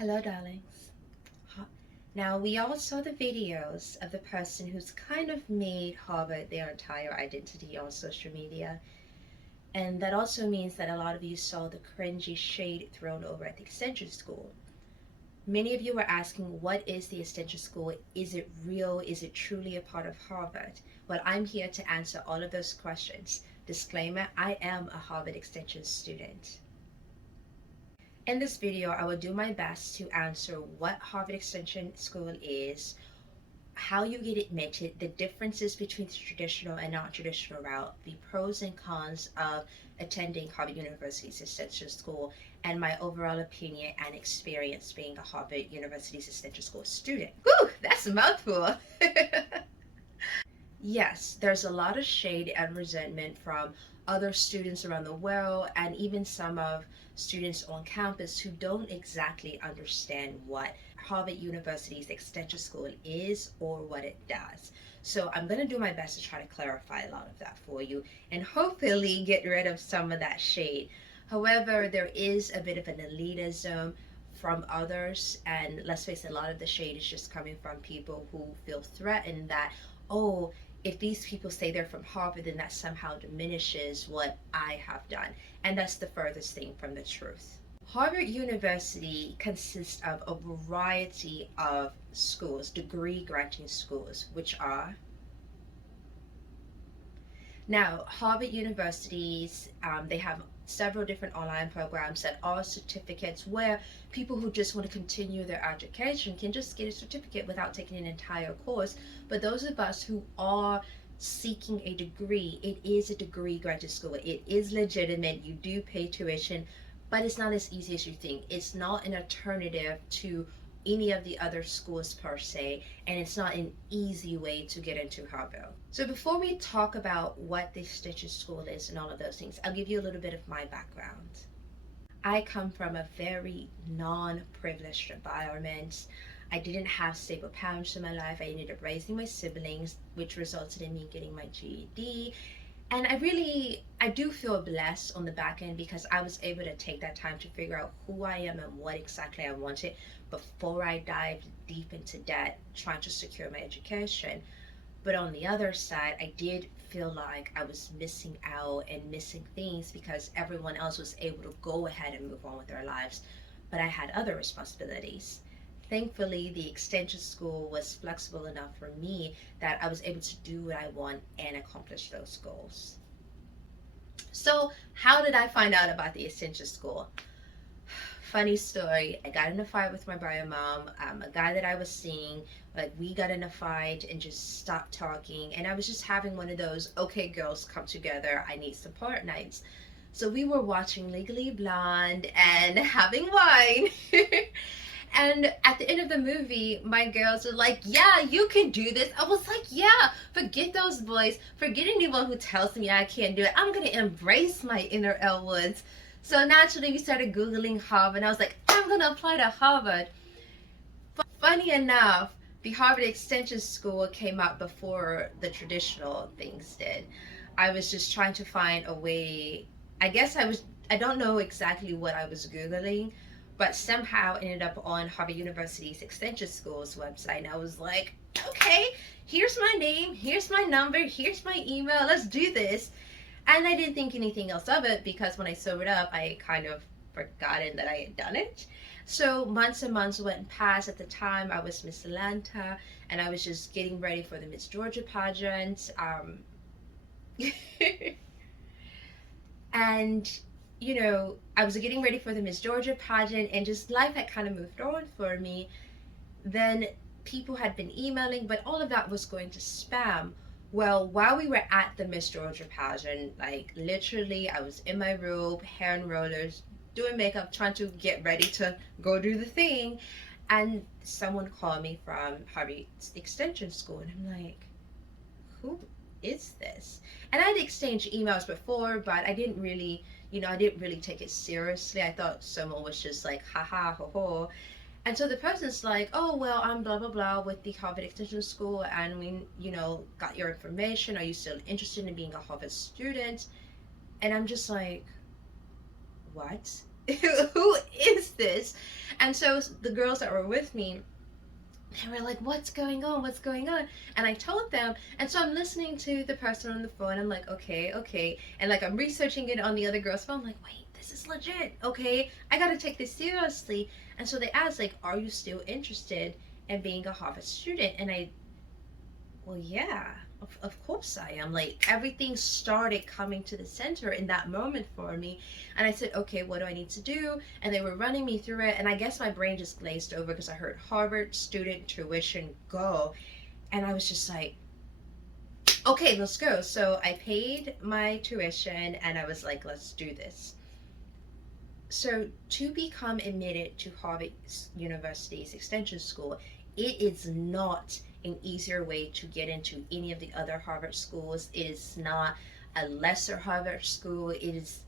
Hello, darlings. Now, we all saw the videos of the person who's kind of made Harvard their entire identity on social media. And that also means that a lot of you saw the cringy shade thrown over at the extension school. Many of you were asking, what is the extension school? Is it real? Is it truly a part of Harvard? Well, I'm here to answer all of those questions. Disclaimer, I am a Harvard Extension student. In this video, I will do my best to answer what Harvard Extension School is, how you get admitted, the differences between the traditional and non-traditional route, the pros and cons of attending Harvard University's Extension School, and my overall opinion and experience being a Harvard University's Extension School student. Whew, that's a mouthful. Yes, there's a lot of shade and resentment from other students around the world and even some of students on campus who don't exactly understand what Harvard University's Extension School is or what it does. So I'm going to do my best to try to clarify a lot of that for you and hopefully get rid of some of that shade. However, there is a bit of an elitism from others, and let's face it, a lot of the shade is just coming from people who feel threatened that, oh, if these people say they're from Harvard, then that somehow diminishes what I have done. And that's the furthest thing from the truth. Harvard University consists of a variety of schools, degree granting schools, which are now Harvard Universities, they have several different online programs that are certificates where people who just want to continue their education can just get a certificate without taking an entire course. But those of us who are seeking a degree, it is a degree granted school. It is legitimate. You do pay tuition, but it's not as easy as you think. It's not an alternative to any of the other schools per se, and it's not an easy way to get into Harvard. So before we talk about what the Stitches School is and all of those things, I'll give you a little bit of my background. I come from a very non-privileged environment. I didn't have stable parents in my life. I ended up raising my siblings, which resulted in me getting my GED. And I do feel blessed on the back end because I was able to take that time to figure out who I am and what exactly I wanted before I dived deep into debt trying to secure my education. But on the other side, I did feel like I was missing out and missing things because everyone else was able to go ahead and move on with their lives. But I had other responsibilities. Thankfully, the extension school was flexible enough for me that I was able to do what I want and accomplish those goals. So, how did I find out about the extension school? Funny story, I got in a fight with my bio mom, a guy that I was seeing, like we got in a fight and just stopped talking, and I was just having one of those, okay girls come together, I need support nights. So we were watching Legally Blonde and having wine. And at the end of the movie, my girls were like, yeah, you can do this. I was like, yeah, forget those boys. Forget anyone who tells me I can't do it. I'm going to embrace my inner Elwoods. So naturally, we started Googling Harvard. And I was like, I'm going to apply to Harvard. Funny enough, the Harvard Extension School came out before the traditional things did. I was just trying to find a way. I don't know exactly what I was Googling, but somehow ended up on Harvard University's Extension School's website. And I was like, okay, here's my name, here's my number, here's my email, let's do this. And I didn't think anything else of it because when I sobered up, I kind of forgotten that I had done it. So months and months went past. At the time, I was Miss Atlanta, and I was just getting ready for the Miss Georgia pageant. And I was getting ready for the Miss Georgia pageant, and just life had kind of moved on for me. Then people had been emailing, but all of that was going to spam. Well, while we were at the Miss Georgia pageant, like literally, I was in my robe, hair and rollers, doing makeup, trying to get ready to go do the thing, and someone called me from Harvard Extension School, and I'm like, who is this? And I'd exchanged emails before, but I didn't really take it seriously. I thought someone was just like, haha, ho ho. And so the person's like, oh, well, I'm blah, blah, blah with the Harvard Extension School, and we, got your information. Are you still interested in being a Harvard student? And I'm just like, what? who is this? And so the girls that were with me, they were like, what's going on? What's going on? And I told them. And so I'm listening to the person on the phone. I'm like, okay, okay. And like I'm researching it on the other girl's phone. I'm like, wait, this is legit. Okay, I got to take this seriously. And so they asked, like, are you still interested in being a Harvard student? And I, well, yeah, of course I am. Like, everything started coming to the center in that moment for me. And I said, okay, what do I need to do? And they were running me through it. And I guess my brain just glazed over because I heard Harvard student tuition go. And I was just like, okay, let's go. So I paid my tuition and I was like, let's do this. So to become admitted to Harvard University's extension school, it is not an easier way to get into any of the other Harvard schools. It is not a lesser Harvard school. It is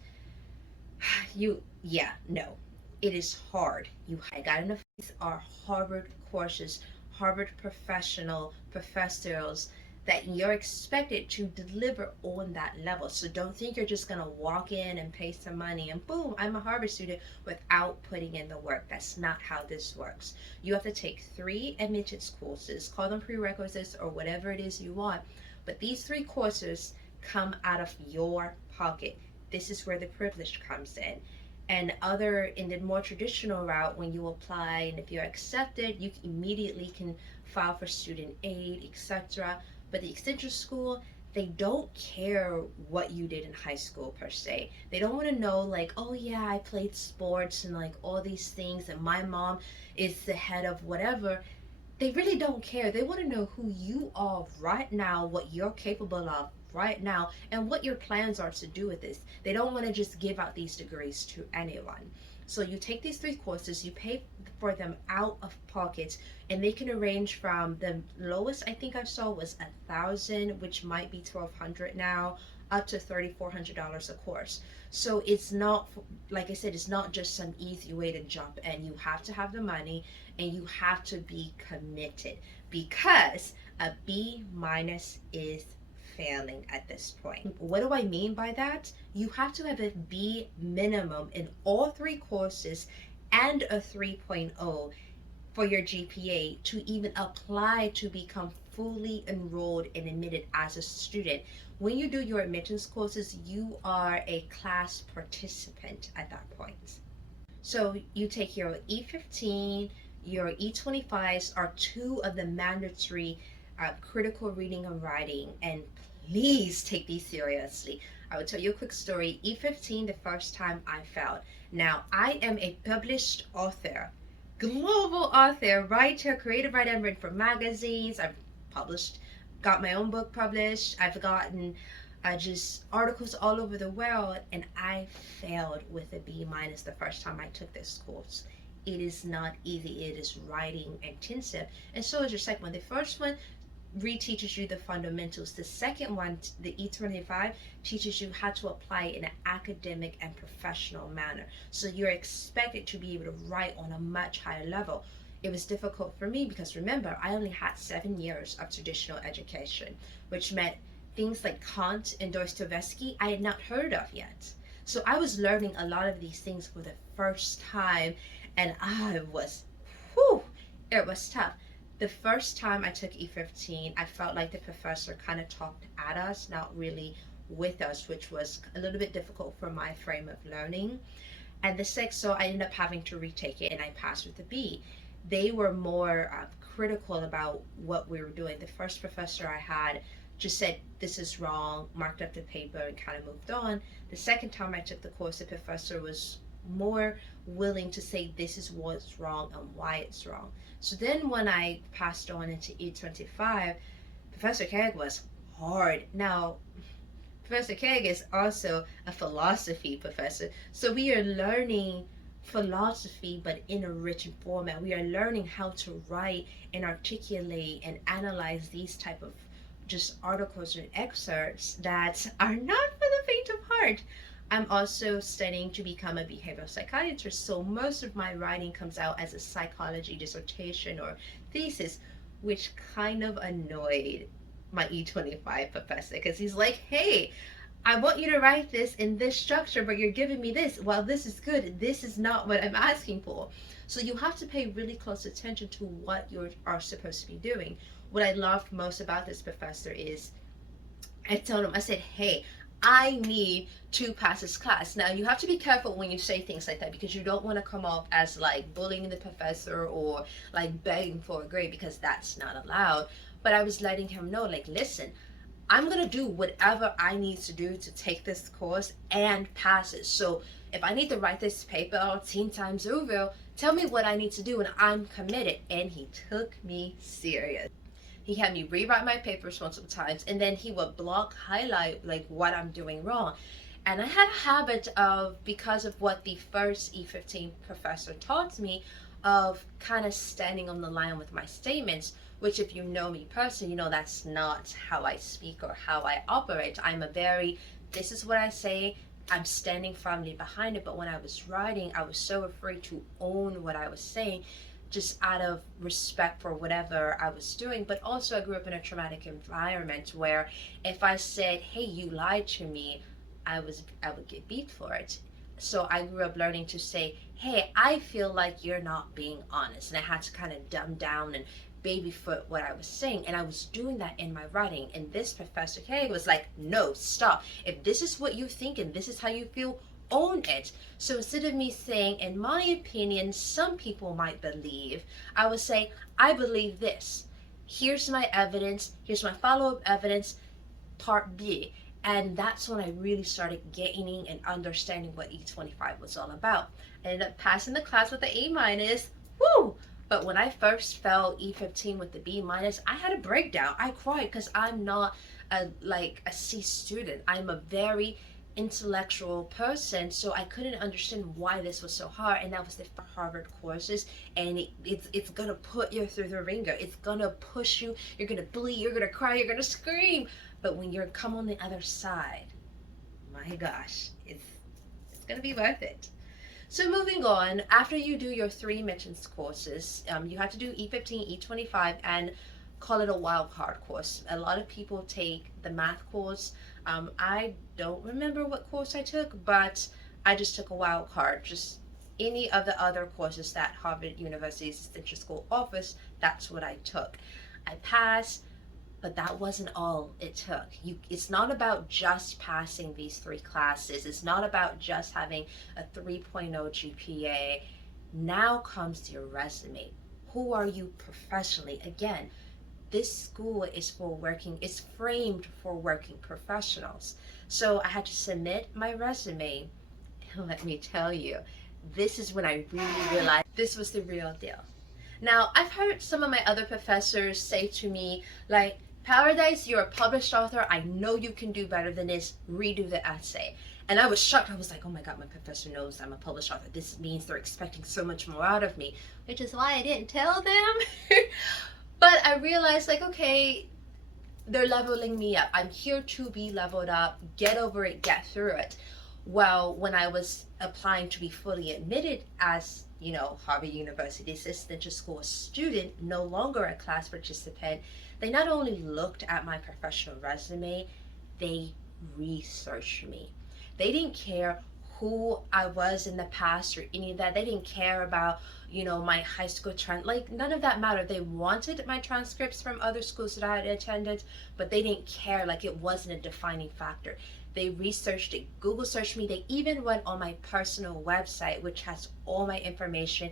no. It is hard. I got enough. These are Harvard courses, Harvard professional professors that you're expected to deliver on that level. So don't think you're just gonna walk in and pay some money and boom, I'm a Harvard student without putting in the work. That's not how this works. You have to take 3 admittance courses, call them prerequisites or whatever it is you want. But these 3 courses come out of your pocket. This is where the privilege comes in. And in the more traditional route, when you apply and if you're accepted, you immediately can file for student aid, etc. But the extension school, they don't care what you did in high school per se. They don't want to know like, oh yeah, I played sports and like all these things and my mom is the head of whatever. They really don't care. They want to know who you are right now, what you're capable of right now, and what your plans are to do with this. They don't want to just give out these degrees to anyone. So you take these 3 courses, you pay for them out of pocket, and they can range from the lowest I think I saw was $1,000, which might be $1,200 now, up to $3,400 a course. So it's not, like I said, it's not just some easy way to jump in. You have to have the money and you have to be committed, because a B minus is failing at this point. What do I mean by that? You have to have a B minimum in all 3 courses and a 3.0 for your GPA to even apply to become fully enrolled and admitted as a student. When you do your admittance courses, you are a class participant at that point. So you take your E15, your E25s are 2 of the mandatory critical reading and writing, and please take these seriously. I will tell you a quick story. E15, the first time I failed. Now, I am a published author, global author, writer, creative writer. I've written for magazines. I've published, got my own book published. I've gotten just articles all over the world, and I failed with a B minus the first time I took this course. It is not easy. It is writing intensive, and so is your second one. The first one reteaches you the fundamentals. The second one, the E25, teaches you how to apply it in an academic and professional manner. So you're expected to be able to write on a much higher level. It was difficult for me because remember, I only had 7 years of traditional education, which meant things like Kant and Dostoevsky I had not heard of yet. So I was learning a lot of these things for the first time, and it was tough. The first time I took E15, I felt like the professor kind of talked at us, not really with us, which was a little bit difficult for my frame of learning. And so I ended up having to retake it, and I passed with a B. They were more critical about what we were doing. The first professor I had just said, this is wrong, marked up the paper, and kind of moved on. The second time I took the course, the professor was more willing to say this is what's wrong and why it's wrong. So then when I passed on into E25, Professor Keg was hard. Now, Professor Keg is also a philosophy professor. So we are learning philosophy, but in a written format. We are learning how to write and articulate and analyze these type of just articles and excerpts that are not for the faint of heart. I'm also studying to become a behavioral psychiatrist, so most of my writing comes out as a psychology dissertation or thesis, which kind of annoyed my E25 professor because he's like, hey, I want you to write this in this structure, but you're giving me this. Well, this is good. This is not what I'm asking for. So you have to pay really close attention to what you are supposed to be doing. What I loved most about this professor is I told him, I said, hey, I need to pass this class. Now, you have to be careful when you say things like that because you don't want to come off as like bullying the professor or like begging for a grade because that's not allowed. But I was letting him know, like, listen, I'm going to do whatever I need to do to take this course and pass it. So if I need to write this paper 10 times over, tell me what I need to do and I'm committed. And he took me serious. He had me rewrite my papers multiple times and then he would block, highlight like what I'm doing wrong. And I had a habit of, because of what the first E15 professor taught me, of kind of standing on the line with my statements, which if you know me personally, you know that's not how I speak or how I operate. I'm a very, this is what I say, I'm standing firmly behind it. But when I was writing, I was so afraid to own what I was saying, just out of respect for whatever I was doing. But also I grew up in a traumatic environment where if I said, hey, you lied to me, I would get beat for it. So I grew up learning to say, hey, I feel like you're not being honest. And I had to kind of dumb down and babyfoot what I was saying. And I was doing that in my writing. And this Professor K was like, no, stop. If this is what you think and this is how you feel, own it. So instead of me saying, in my opinion, some people might believe, I would say, I believe this. Here's my evidence. Here's my follow-up evidence, part B. And that's when I really started gaining and understanding what E25 was all about. I ended up passing the class with an A minus. Woo! But when I first fell E15 with the B minus, I had a breakdown. I cried because I'm not a C student. I'm a very intellectual person, so I couldn't understand why this was so hard. And that was the Harvard courses, and it's gonna put you through the ringer. It's gonna push you. You're gonna bleed. You're gonna cry. You're gonna scream. But when you're come on the other side, my gosh, it's gonna be worth it. So moving on, after you do your 3 admittance courses, you have to do E15, E25, and call it a wild card course. A lot of people take the math course. I don't remember what course I took, but I just took a wild card. Just any of the other courses that Harvard University's Extension School offers, that's what I took. I passed, but that wasn't all it took. It's not about just passing these 3 classes. It's not about just having a 3.0 GPA. Now comes your resume. Who are you professionally? Again, this school is framed for working professionals. So I had to submit my resume, and let me tell you, this is when I really realized this was the real deal. Now, I've heard some of my other professors say to me, like, Paradise, you're a published author. I know you can do better than this. Redo the essay. And I was shocked. I was like, oh my God, my professor knows I'm a published author. This means they're expecting so much more out of me, which is why I didn't tell them. But I realized, like, okay, they're leveling me up. I'm here to be leveled up. Get over it, get through it. Well, when I was applying to be fully admitted as, Harvard University's Extension School student, no longer a class participant, they not only looked at my professional resume, they researched me. They didn't care who I was in the past or any of that. They didn't care about, my high school none of that mattered. They wanted my transcripts from other schools that I had attended, but they didn't care. Like, it wasn't a defining factor. They researched it, Google searched me. They even went on my personal website, which has all my information.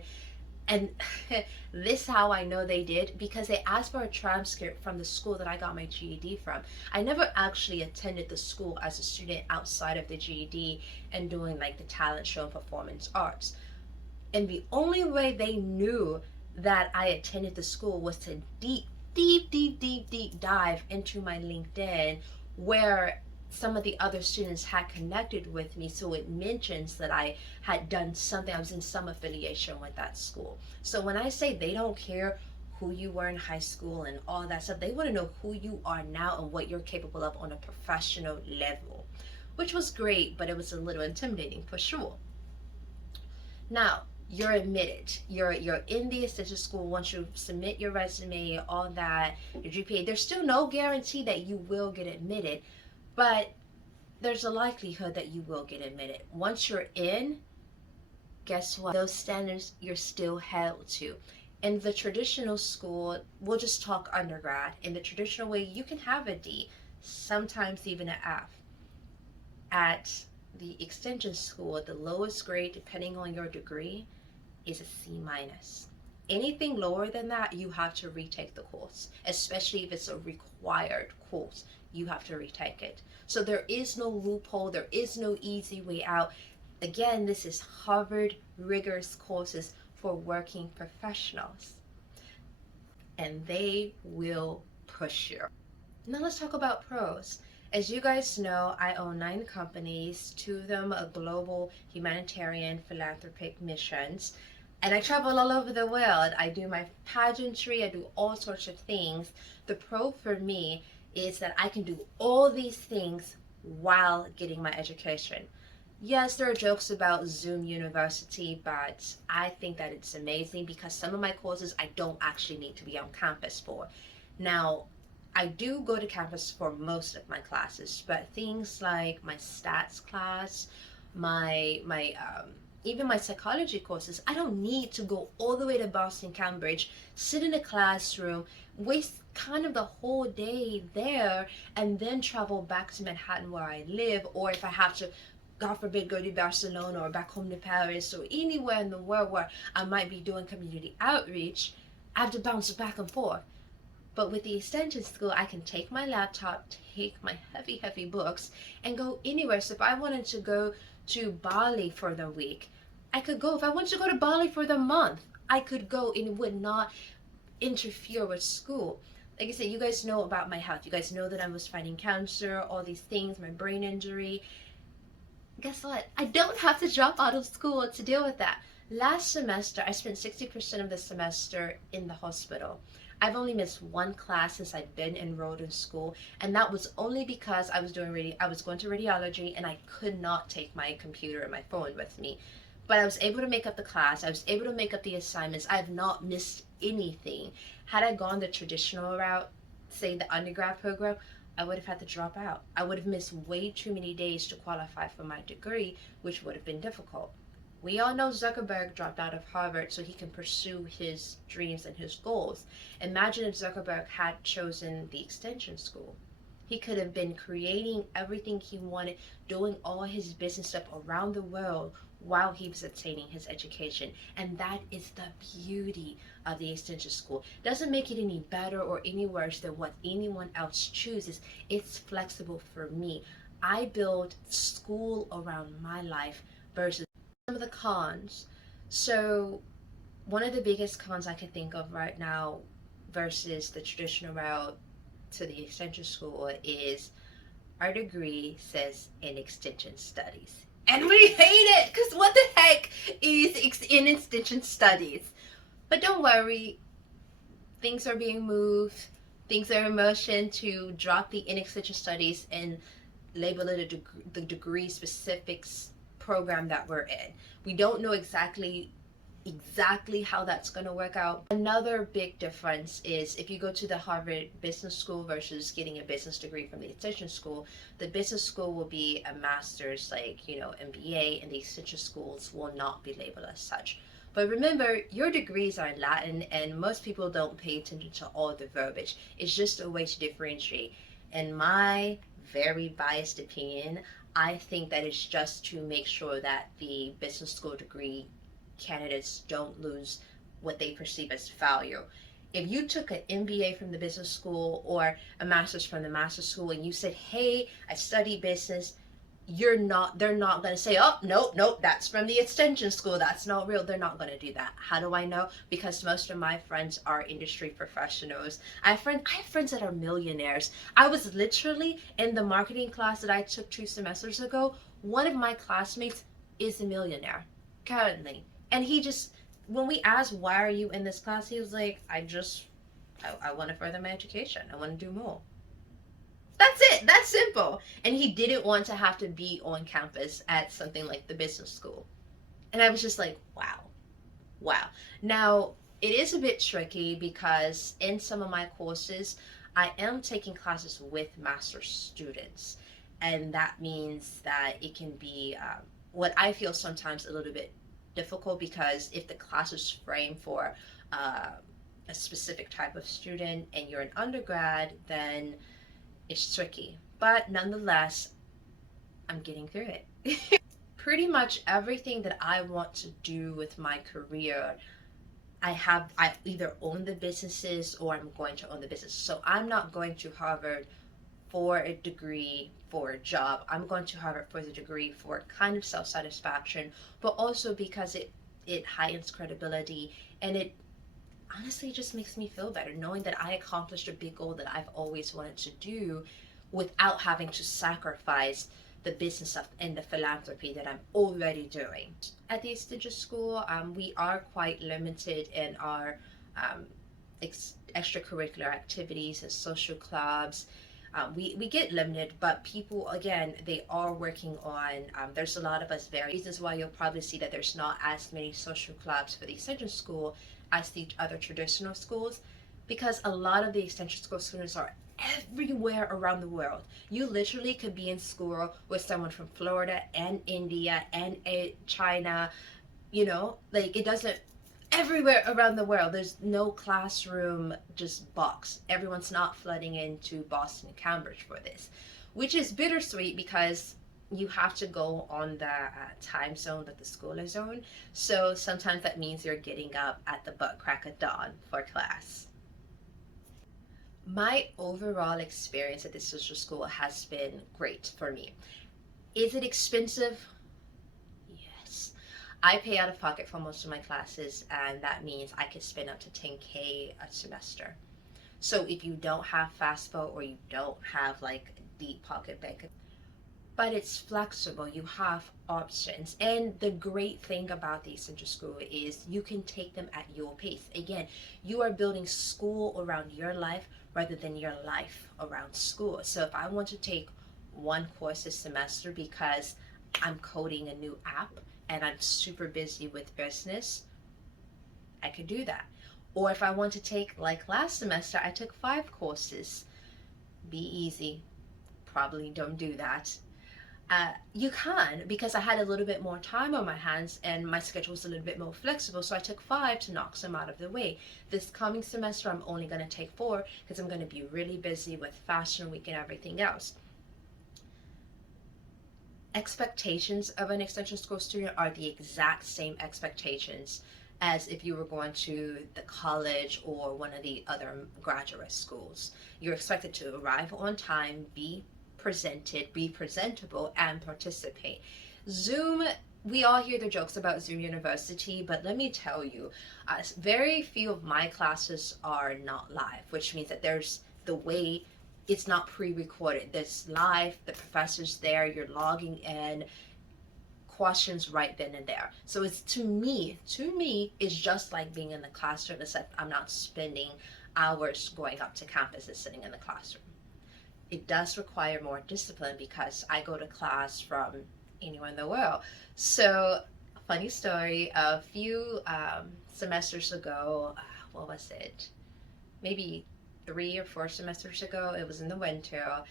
And this how I know they did, because they asked for a transcript from the school that I got my GED from. I never actually attended the school as a student outside of the GED and doing like the talent show and performance arts. And the only way they knew that I attended the school was to deep dive into my LinkedIn, where some of the other students had connected with me, so it mentions that I had done something, I was in some affiliation with that school. So when I say they don't care who you were in high school and all that stuff, they want to know who you are now and what you're capable of on a professional level, which was great, but it was a little intimidating for sure. Now, you're admitted. You're in the extension school. Once you submit your resume, all that, your GPA, there's still no guarantee that you will get admitted. But there's a likelihood that you will get admitted. Once you're in, guess what? Those standards you're still held to. In the traditional school, we'll just talk undergrad. In the traditional way, you can have a D, sometimes even an F. At the extension school, the lowest grade, depending on your degree, is a C minus. Anything lower than that, you have to retake the course, especially if it's a required course. You have to retake it. So there is no loophole, there is no easy way out. Again, this is Harvard rigorous courses for working professionals, and they will push you. Now let's talk about pros. As you guys know, I own 9 companies, 2 of them are global humanitarian philanthropic missions. And I travel all over the world. I do my pageantry, I do all sorts of things. The pro for me is that I can do all these things while getting my education. Yes, there are jokes about Zoom University, but I think that it's amazing because some of my courses I don't actually need to be on campus for. Now, I do go to campus for most of my classes, but things like my stats class, my even my psychology courses, I don't need to go all the way to Boston, Cambridge, sit in a classroom, waste kind of the whole day there, and then travel back to Manhattan where I live, or if I have to, God forbid, go to Barcelona or back home to Paris or anywhere in the world where I might be doing community outreach, I have to bounce back and forth. But with the extension school, I can take my laptop, take my heavy books, and go anywhere. So if I wanted to go to Bali for the week, I could go. If I wanted to go to Bali for the month, I could go, and it would not interfere with school. Like I said, you guys know about my health. You guys know that I was fighting cancer, all these things, my brain injury. Guess what? I don't have to drop out of school to deal with that. Last semester, I spent 60% of the semester in the hospital. I've only missed 1 class since I've been enrolled in school, and that was only because I was going to radiology and I could not take my computer and my phone with me. But I was able to make up the class, I was able to make up the assignments. I have not missed anything. Had I gone the traditional route, say the undergrad program, I would have had to drop out. I would have missed way too many days to qualify for my degree, which would have been difficult. We all know Zuckerberg dropped out of Harvard so he can pursue his dreams and his goals. Imagine if Zuckerberg had chosen the extension school. He could have been creating everything he wanted, doing all his business stuff around the world while he was obtaining his education. And that is the beauty of the extension school. Doesn't make it any better or any worse than what anyone else chooses. It's flexible for me. I build school around my life versus some of the cons. So one of the biggest cons I can think of right now versus the traditional route to the extension school is our degree says in extension studies. And we hate it because what the heck is in extension studies? But don't worry, things are being moved, things are in motion to drop the in extension studies and label it the degree specifics program that we're in. We don't know exactly how that's going to work out. Another big difference is if you go to the Harvard Business School versus getting a business degree from the extension school, the business school will be a master's, like, MBA, and the extension schools will not be labeled as such. But remember, your degrees are in Latin, and most people don't pay attention to all the verbiage. It's just a way to differentiate. In my very biased opinion, I think that it's just to make sure that the business school degree candidates don't lose what they perceive as value. If you took an MBA from the business school or a master's from the master's school and you said, hey, I study business, they're not going to say, oh, nope, that's from the extension school, that's not real. They're not going to do that. How do I know? Because most of my friends are industry professionals. I have friends that are millionaires. I was literally in the marketing class that I took 2 semesters ago. One of my classmates is a millionaire currently. And he just, when we asked, why are you in this class? He was like, I want to further my education. I want to do more. That's it. That's simple. And he didn't want to have to be on campus at something like the business school. And I was just like, wow. Now, it is a bit tricky because in some of my courses, I am taking classes with master's students. And that means that it can be what I feel sometimes a little bit difficult, because if the class is framed for uh, a specific type of student and you're an undergrad, then it's tricky. But nonetheless, I'm getting through it. Pretty much everything that I want to do with my career, I either own the businesses or I'm going to own the business. So I'm not going to Harvard for a degree for a job. I'm going to Harvard for the degree for kind of self-satisfaction, but also because it heightens credibility, and it honestly just makes me feel better knowing that I accomplished a big goal that I've always wanted to do without having to sacrifice the business of, and the philanthropy that I'm already doing. At the Estigia School, we are quite limited in our extracurricular activities and social clubs. We get limited, but people, again, they are working on, there's a lot of us very reasons why you'll probably see that there's not as many social clubs for the extension school as the other traditional schools, because a lot of the extension school students are everywhere around the world. You literally could be in school with someone from Florida and India and China, like it doesn't, everywhere around the world. There's no classroom just box. Everyone's not flooding into Boston and Cambridge for this, which is bittersweet because you have to go on the time zone that the school is on. So sometimes that means you're getting up at the butt crack of dawn for class. My overall experience at this social school has been great for me. Is it expensive? Yes. I pay out of pocket for most of my classes, and that means I could spend up to 10K a semester. So if you don't have FAFSA or you don't have like a deep pocket bank, but it's flexible, you have options. And the great thing about the Essential School is you can take them at your pace. Again, you are building school around your life rather than your life around school. So if I want to take one course this semester because I'm coding a new app and I'm super busy with business, I could do that. Or if I want to take, like last semester, I took 5 courses. Be easy. Probably don't do that. You can, because I had a little bit more time on my hands and my schedule was a little bit more flexible, so I took 5 to knock some out of the way. This coming semester I'm only going to take 4 because I'm going to be really busy with Fashion Week and everything else. Expectations of an extension school student are the exact same expectations as if you were going to the college or one of the other graduate schools. You're expected to arrive on time, be presented, be presentable, and participate. Zoom, we all hear the jokes about Zoom University, but let me tell you, very few of my classes are not live, which means that there's the way it's not pre-recorded. There's live, the professor's there, you're logging in, questions right then and there. So it's to me, it's just like being in the classroom, except I'm not spending hours going up to campus and sitting in the classroom. It does require more discipline because I go to class from anywhere in the world. So, funny story, a few semesters ago, what was it? Maybe 3 or 4 semesters ago, it was in the winter.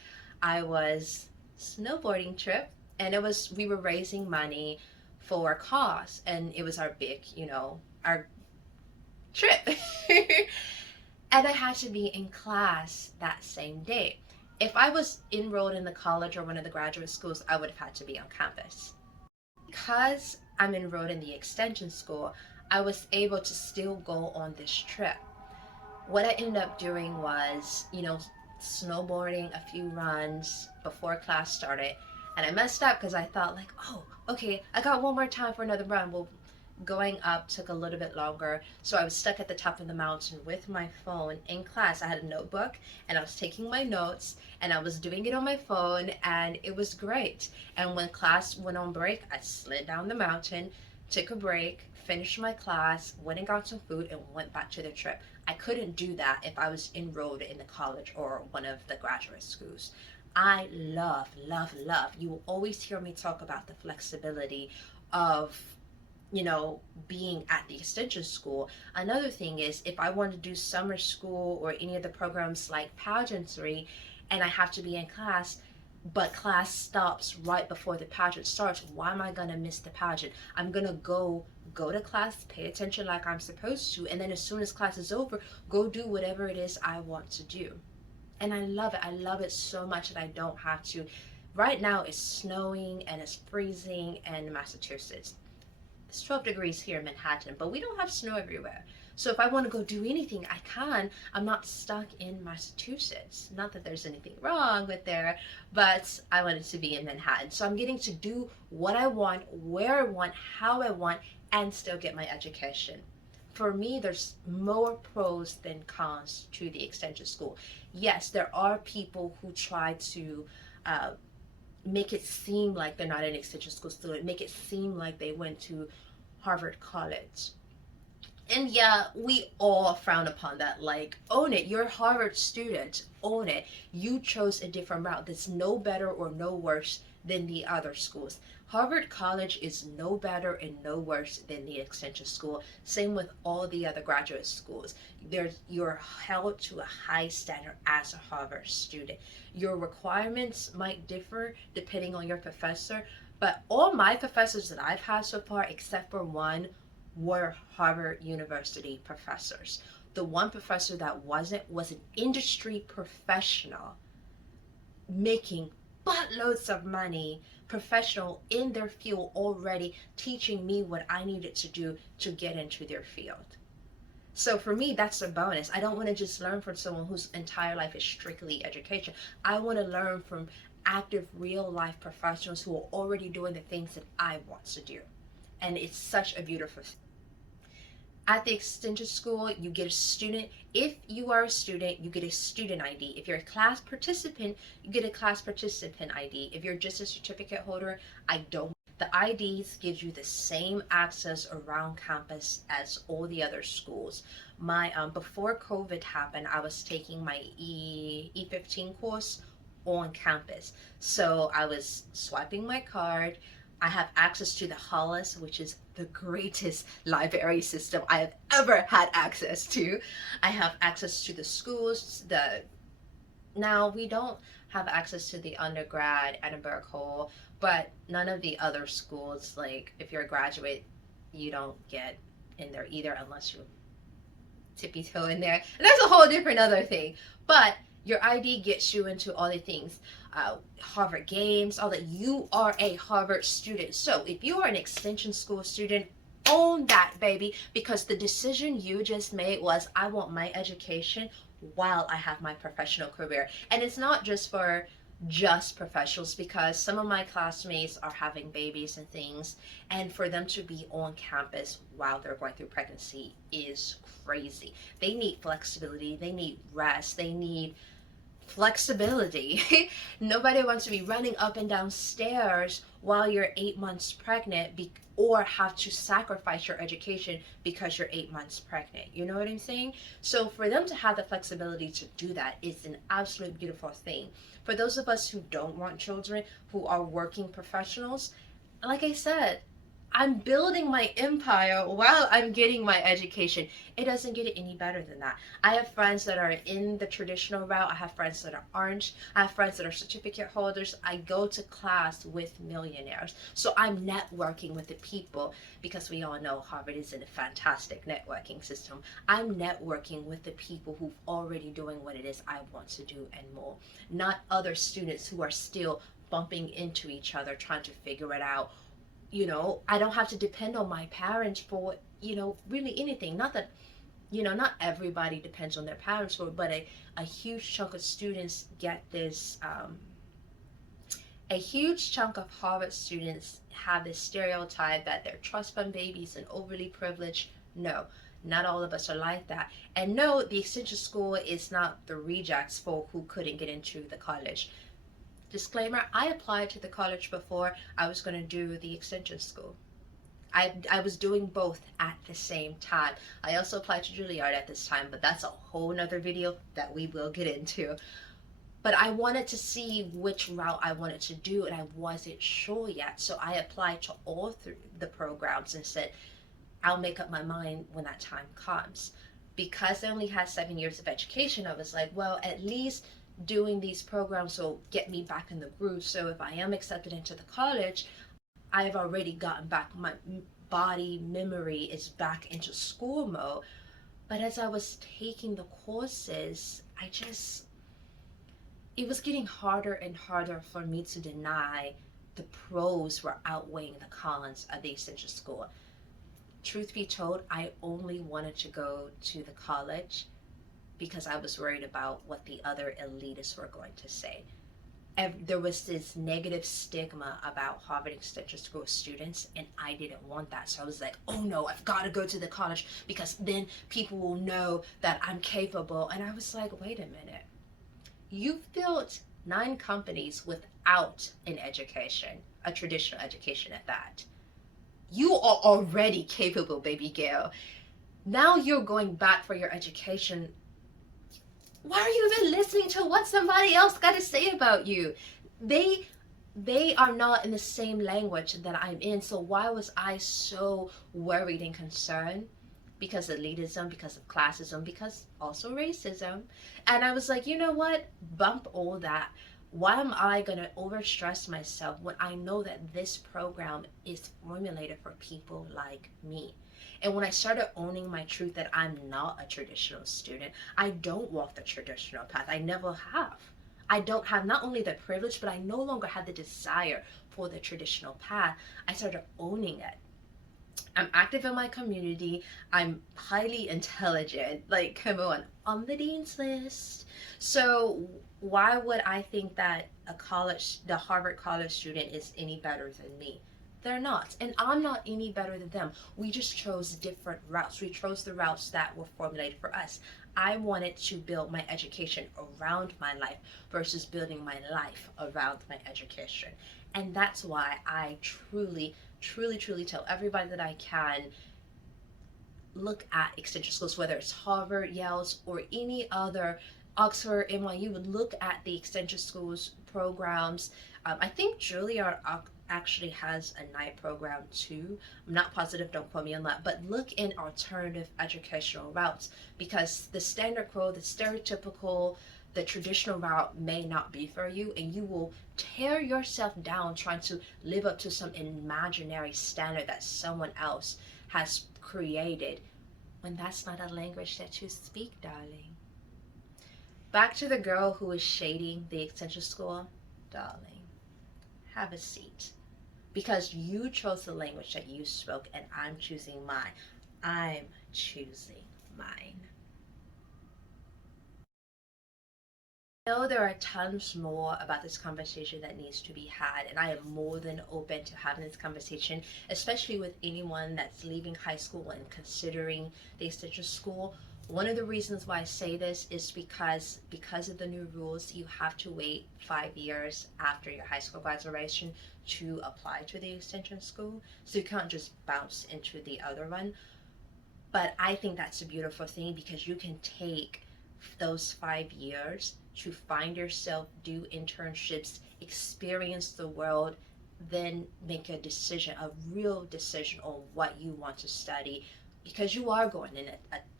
I was snowboarding trip, and we were raising money for a cause, and it was our big, our trip. And I had to be in class that same day. If I was enrolled in the college or one of the graduate schools, I would have had to be on campus. Because I'm enrolled in the extension school, I was able to still go on this trip. What I ended up doing was, snowboarding a few runs before class started, and I messed up because I thought like, oh, okay, I got one more time for another run. Well, going up took a little bit longer, so I was stuck at the top of the mountain with my phone in class. I had a notebook and I was taking my notes and I was doing it on my phone, and it was great. And when class went on break, I slid down the mountain, took a break, finished my class, went and got some food, and went back to the trip. I couldn't do that if I was enrolled in the college or one of the graduate schools. I love, love, love. You will always hear me talk about the flexibility of being at the extension school. Another thing is, if I want to do summer school or any of the programs like pageantry and I have to be in class, but class stops right before the pageant starts. Why am I gonna miss the pageant? I'm gonna go to class, pay attention like I'm supposed to, and then as soon as class is over, go do whatever it is I want to do. And I love it. I love it so much that I don't have to. Right now it's snowing and it's freezing in Massachusetts. It's 12 degrees here in Manhattan, but we don't have snow everywhere. So if I want to go do anything, I can. I'm not stuck in Massachusetts. Not that there's anything wrong with there, but I wanted to be in Manhattan. So I'm getting to do what I want, where I want, how I want, and still get my education. For me, there's more pros than cons to the extension school. Yes, there are people who try to make it seem like they're not an extension school student, make it seem like they went to Harvard College. And yeah, we all frown upon that. Like, own it. You're a Harvard student. Own it. You chose a different route that's no better or no worse than the other schools. Harvard College is no better and no worse than the extension school. Same with all the other graduate schools. You're held to a high standard as a Harvard student. Your requirements might differ depending on your professor, but all my professors that I've had so far, except for one, were Harvard University professors. The one professor that wasn't was an industry professional making buttloads of money, professional in their field already, teaching me what I needed to do to get into their field. So for me, that's a bonus. I don't want to just learn from someone whose entire life is strictly education. I want to learn from active, real life professionals who are already doing the things that I want to do. And it's such a beautiful thing. At the extension school, you get a student. If you are a student, you get a student ID. If you're a class participant, you get a class participant ID. If you're just a certificate holder, I don't. The IDs gives you the same access around campus as all the other schools. My before COVID happened, I was taking my E15 course on campus. So I was swiping my card. I have access to the Hollis, which is the greatest library system I have ever had access to. I have access to the schools. Now we don't have access to the undergrad Edinburgh Hall, but none of the other schools, like if you're a graduate, you don't get in there either unless you tippy toe in there. And that's a whole different other thing. But your ID gets you into all the things, Harvard Games, all that. You are a Harvard student. So if you are an extension school student, own that, baby, because the decision you just made was, I want my education while I have my professional career. And it's not just for just professionals, because some of my classmates are having babies and things, and for them to be on campus while they're going through pregnancy is crazy. They need flexibility, they need rest, they need flexibility. Nobody wants to be running up and down stairs while you're 8 months pregnant, or have to sacrifice your education because you're 8 months pregnant. You know what I'm saying? So for them to have the flexibility to do that is an absolute beautiful thing. For those of us who don't want children, who are working professionals, like I said, I'm building my empire while I'm getting my education. It doesn't get any better than that. I have friends that are in the traditional route. I have friends that aren't. I have friends that are certificate holders. I go to class with millionaires. So I'm networking with the people, because we all know Harvard is in a fantastic networking system. I'm networking with the people who've already doing what it is I want to do and more. Not other students who are still bumping into each other, trying to figure it out. I don't have to depend on my parents for, really anything. Not that, not everybody depends on their parents for, but a huge chunk of students get this, a huge chunk of Harvard students have this stereotype that they're trust fund babies and overly privileged. No, not all of us are like that. And no, the extension school is not the rejects for who couldn't get into the college. Disclaimer, I applied to the college before I was going to do the extension school. I was doing both at the same time. I also applied to Juilliard at this time, but that's a whole nother video that we will get into. But I wanted to see which route I wanted to do, and I wasn't sure yet. So I applied to all three the programs and said, I'll make up my mind when that time comes. Because I only had 7 years of education, I was like, well, at least doing these programs will get me back in the groove. So if I am accepted into the college, I've already gotten back, my body memory is back into school mode. But as I was taking the courses, it was getting harder and harder for me to deny the pros were outweighing the cons of the essential school. Truth be told, I only wanted to go to the college because I was worried about what the other elitists were going to say. There was this negative stigma about Harvard Extension School students, and I didn't want that. So I was like, oh no, I've got to go to the college because then people will know that I'm capable. And I was like, wait a minute. You've built 9 companies without an education, a traditional education at that. You are already capable, baby girl. Now you're going back for your education. Why are you even listening to what somebody else got to say about you? They are not in the same language that I'm in. So why was I so worried and concerned? Because of elitism, because of classism, because also racism. And I was like, you know what? Bump all that. Why am I going to overstress myself when I know that this program is formulated for people like me? And when I started owning my truth that I'm not a traditional student, I don't walk the traditional path. I never have. I don't have not only the privilege, but I no longer have the desire for the traditional path. I started owning it. I'm active in my community. I'm highly intelligent. Like, come on the dean's list. So why would I think that the Harvard college student is any better than me? They're not. And I'm not any better than them. We just chose different routes. We chose the routes that were formulated for us. I wanted to build my education around my life versus building my life around my education. And that's why I truly tell everybody that I can, look at extension schools, whether it's Harvard, Yale's, or any other, Oxford, NYU, would look at the extension schools programs. I think Juilliard actually has a night program too. I'm not positive, don't quote me on that, but look in alternative educational routes, because the standard quo, the stereotypical, the traditional route may not be for you, and you will tear yourself down trying to live up to some imaginary standard that someone else has created, when that's not a language that you speak, darling. Back to the girl who is shading the extension school, darling, have a seat. Because you chose the language that you spoke, and I'm choosing mine. I'm choosing mine. I know there are tons more about this conversation that needs to be had, and I am more than open to having this conversation, especially with anyone that's leaving high school and considering the extension school. One of the reasons why I say this is because of the new rules, you have to wait 5 years after your high school graduation to apply to the extension school. So you can't just bounce into the other one. But I think that's a beautiful thing, because you can take those 5 years to find yourself, do internships, experience the world, then make a decision, a real decision on what you want to study, because you are going in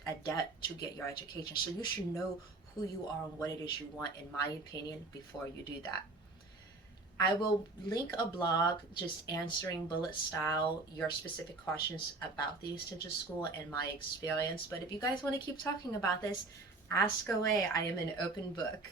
a debt to get your education. So you should know who you are and what it is you want, in my opinion, before you do that. I will link a blog just answering bullet style your specific questions about the extension school and my experience. But if you guys want to keep talking about this, ask away. I am an open book.